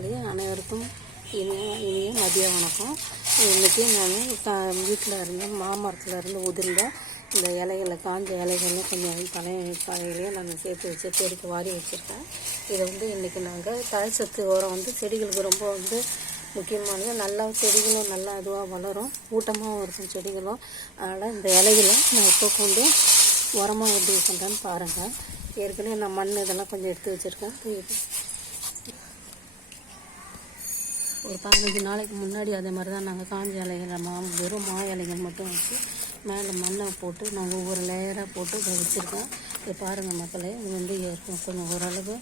மக்களே அனைவருக்கும் இனிய இனிய மதிய வணக்கம். இன்றைக்கி நான் கா வீட்டில் இருந்து மாமரத்தில் இருந்து உதிர்ந்த இந்த இலைகளை காஞ்ச இலைகள்லாம் கொஞ்சம் பழைய காலையிலேயே நாங்கள் சேர்த்து வச்சு பெருக்கி வாரி வச்சுருக்கேன். இதை வந்து இன்றைக்கி நாங்கள் தழைச்சத்து உரம் வந்து செடிகளுக்கு ரொம்ப வந்து முக்கியமானது. நல்லா செடிகளும் நல்லா இதுவாக வளரும். ஊட்டமாகவும் இருக்கும் செடிகளும். அதனால் இந்த இலைகளை நான் இப்போ கொண்டு உரமாக எப்படி பண்ணுறேன்னு பாருங்கள் ஏற்கனவே நான் மண் இதெல்லாம் கொஞ்சம் எடுத்து வச்சுருக்கேன் இது ஒரு பதினஞ்சு நாளைக்கு முன்னாடி அதே மாதிரி தான் நாங்கள் காஞ்ச இலைகள் மா வெறும் மா இலைகள் மட்டும் வச்சு மேலே மண்ணை போட்டு நாங்கள் ஒவ்வொரு லேயராக போட்டு இதை வச்சுருக்கோம். இது பாருங்கள் மக்களே இது வந்து இருக்கும் கொஞ்சம் ஓரளவு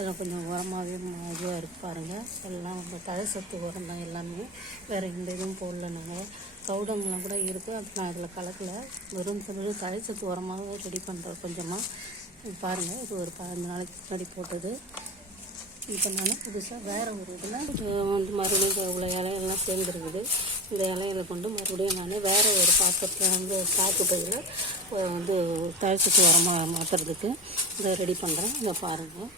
எல்லாம் கொஞ்சம் உரமாகவே இதுவாக இருக்கு பாருங்கள் எல்லாம் வந்து தழை சத்து உரம் தான் எல்லாமே. வேறு எந்த இதுவும் போடல நாங்கள் கவுடங்கள்லாம் கூட இருக்குது அது நான் அதில் கலக்கல. வெறும் வெறும் தழை சத்து உரமாகவே ரெடி பண்ணுறோம் கொஞ்சமாக பாருங்கள் இது ஒரு பதினஞ்சு நாளைக்கு முன்னாடி போட்டது. இப்போ நான் புதுசாக வேறு ஒரு இதில் வந்து மறுபடியும் இவ்வளோ இலையெல்லாம் சேர்ந்துருக்குது. இந்த இலையில கொண்டு மறுபடியும் நான் வேறு ஒரு பாத்திரத்தில் வந்து சாக்கு பையில் வந்து தழைச்சிட்டு உரமாக மாற்றுறதுக்கு இதை ரெடி பண்ணுறேன் இதை பாருங்கள்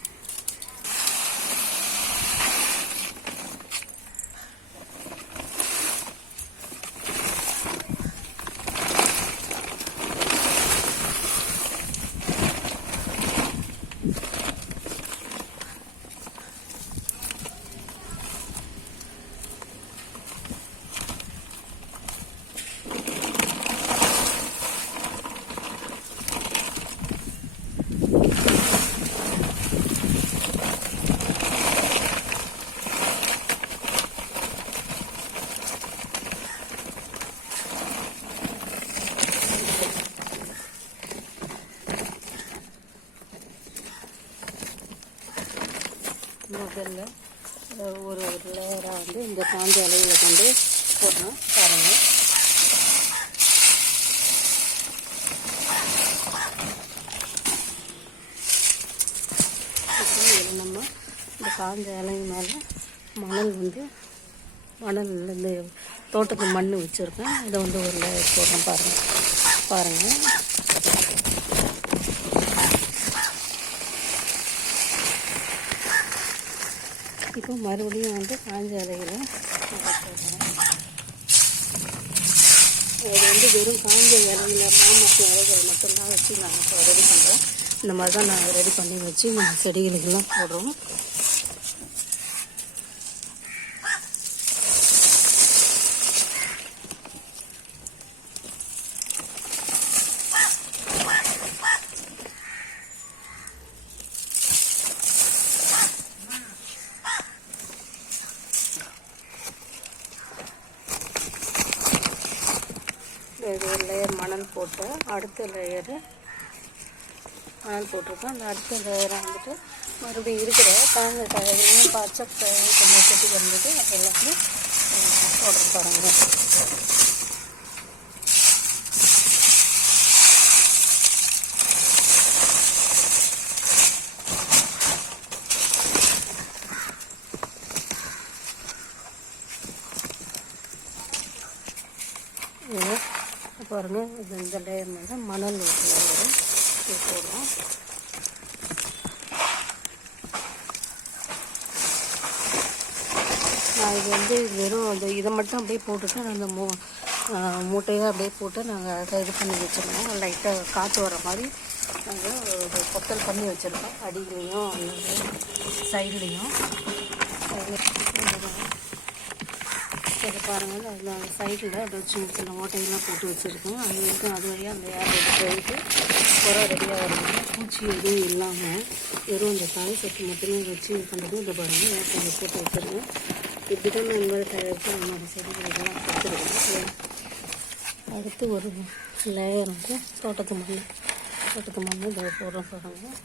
ஒரு ஒரு லேயராக வந்து இந்த காஞ்ச இலையில் கொண்டு போடணும். பாருங்கள் இதில் நம்ம இந்த காஞ்ச இலையின் மேலே மணல் வந்து மணல் இந்த தோட்டத்து மண் வச்சுருக்கேன். இதை வந்து ஒரு லேயர் போடுறேன் பாருங்கள் பாருங்கள் இப்போ மறுபடியும் வந்து காஞ்ச இலைகளை இது வந்து வெறும் காஞ்ச இலையில மாமரத்து இலைகள் மட்டும்தான் வச்சு நாங்கள் இப்போ ரெடி பண்ணுறோம் இந்த மாதிரி தான் நாங்கள் ரெடி பண்ணி வச்சு நாங்கள் செடிகளுக்கெல்லாம் போடுறோம். இது ஒரு லேயர் மணல் போட்டு அடுத்த லேயரு மணல் போட்டிருக்கோம். அந்த அடுத்த லேயரை வந்துட்டு மறுபடியும் இருக்கிற காய்ந்த காய்கறியும் பச்சை காய்கறி கொஞ்சம் செட்டி வந்தது. அது எல்லாத்தையும் போடுற பாருங்க இது பாருங்க இது இந்த லேயர் மேலே மணல் வரும். இது போடுறோம். நான் இது வந்து வெறும் அந்த இதை மட்டும் அப்படியே போட்டுட்டு அந்த மூ மூட்டையாக அப்படியே போட்டு நாங்கள் அதை இது பண்ணி வச்சுருந்தோம் லைட்டாக காற்று வர மாதிரி நாங்கள் ஒரு பொத்தல் பண்ணி வச்சுருக்கோம். அடியிலையும் சைட்லேயும் இது பாருங்கள் அதில் சைடில் அதை சின்ன சின்ன ஓட்டையெல்லாம் போட்டு வச்சுருக்கோம். அது வரைக்கும் அது வழியாக அந்த ஏர் எடுத்து போயிட்டு உரம் ரெடியாக வருது. பூச்சி எதுவும் இல்லாமல் வெறும் இந்த தாய் சத்து மட்டுமே வச்சு இது பண்ணுறது இந்த பாருங்கள் ஏர் கொஞ்சம் போட்டு வச்சுருக்கோம். இப்படி தான் நான் இந்த மாதிரி தயாரித்து நம்மளோட செடிகளுக்கெல்லாம் கொடுத்துருக்கேன் அடுத்து ஒரு லேயர் வந்து தோட்டத்து மண். தோட்டத்து மண் இதை போடுறோம் பாருங்கள்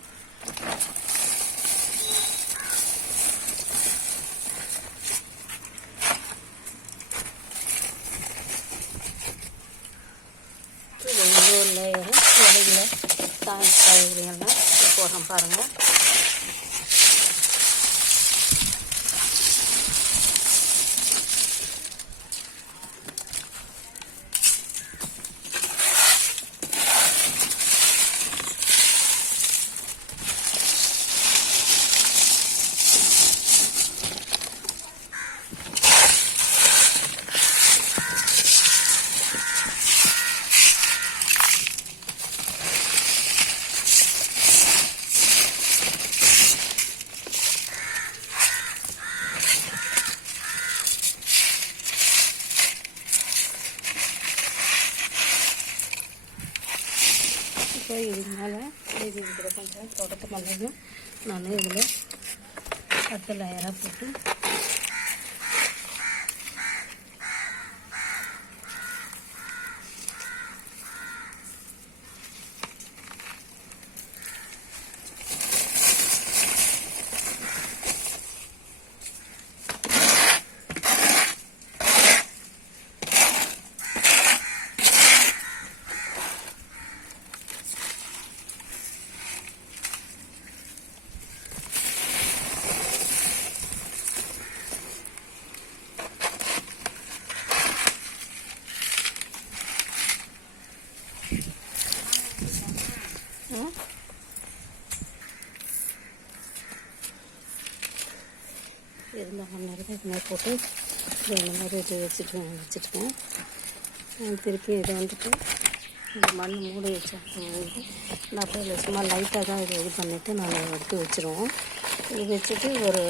இதனால இது இதில் கொஞ்சம் தொடக்க மல்லையும் நான் இதில் பத்து லேயராக போட்டு இருந்த மண்ணெடுத்து இது மாதிரி போட்டு இது இந்த மாதிரி இது வச்சுட்டு வச்சுட்டேன் திருப்பி இதை வந்துட்டு இந்த மண் மூடி வச்சேன். நான் அப்படியே இதில் சும்மா லைட்டாக தான் இதை இது பண்ணிவிட்டு நான் எடுத்து வச்சுருவோம். இது வச்சுட்டு ஒரு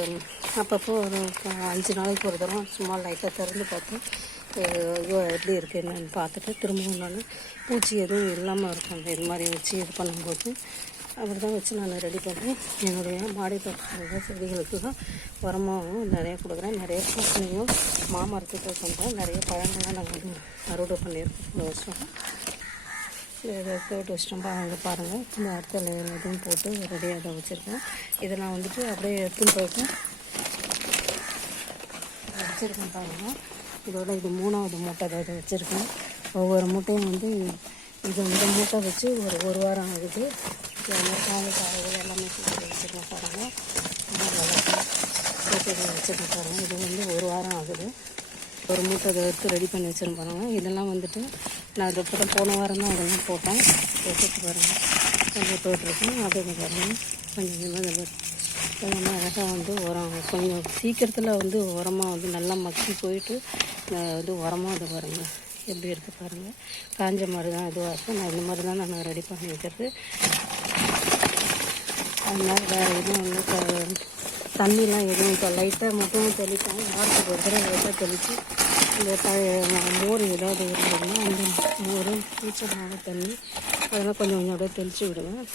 அப்பப்போ ஒரு அஞ்சு நாளைக்கு ஒரு தரம் சும்மா லைட்டாக திறந்து பார்த்து எப்படி இருக்குது என்னென்னு பார்த்துட்டு திரும்பவும் நான் பூச்சி எதுவும் இல்லாமல் இருக்கும். அந்த இது மாதிரி வச்சு இது பண்ணும்போது அப்படி தான் வச்சு நான் ரெடி பண்ணுறேன். என்னுடைய மாடி தோட்டத்தில் செடிகளுக்கு தான் உரமாகவும் நிறைய கொடுக்குறேன். நிறைய பூசணியும் மாமரத்துக்கு பண்ணுறேன் நிறைய பழங்கள்லாம் நாங்கள் வந்து அறுவடை பண்ணியிருக்கோம் இந்த வருஷம். இதை எடுத்து வச்சிட்டோம் பாருங்க பாருங்கள் இந்த அடுத்த லெவல் இதுவும் போட்டு ரெடியாக தான் வச்சுருக்கேன். இதை நான் வந்துட்டு அப்படியே எடுத்துன்னு போயிட்டு வச்சுருக்கேன் பாருங்கள் இதோட இது மூணாவது மூட்டை தான் இதை வச்சுருக்கேன். ஒவ்வொரு மூட்டையும் வந்து இது இந்த மூட்டை வச்சு ஒரு ஒரு வாரம் ஆகுது. இது காலையில் எல்லாமே சேர்த்து வச்சுருக்கேன் பாருங்கள் சேர்த்து இது வந்து ஒரு வாரம் ஆகுது. ஒரு மூட்டை அதை எடுத்து ரெடி பண்ணி வச்சுருக்கேன் பாருங்கள் இதெல்லாம் வந்துட்டு நான் அதுக்கப்புறம் போன வாரம் தான் அதெல்லாம் போட்டேன். போட்டுட்டு பாருங்கள் கொஞ்சம் போட்டிருக்கேன். அதுக்கு பாருங்கள் கொஞ்சம் கொஞ்சமாக இதை எல்லாமே அழகாக வந்து உரம் கொஞ்சம் சீக்கிரத்தில் வந்து உரமாக வந்து நல்லா மக்கி போயிட்டு நான் வந்து உரமாக அதை பாருங்கள் எப்படி இருக்குது பாருங்கள் காஞ்ச மாதிரி தான் இதுவாக இருக்கும் நான் இந்த மாதிரி தான் நான் ரெடி பண்ணி வைக்கிறது அதனால் வேறு எதுவும் வந்து தண்ணிலாம் எதுவும் இப்போ லைட்டாக மட்டும் தெளிப்பேன் வாரத்துக்கு ஒரு தடவை லைட்டாக தெளித்து இந்த த மோர் ஏதாவது இருந்ததுன்னா அந்த மோரும் பூச்சமான தண்ணி அதெல்லாம் கொஞ்சம் கொஞ்சம் அப்படியே தெளித்து விடுவேன்.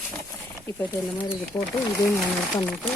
இப்போ இந்த மாதிரி இது போட்டு இதையும் நான் பண்ணிவிட்டு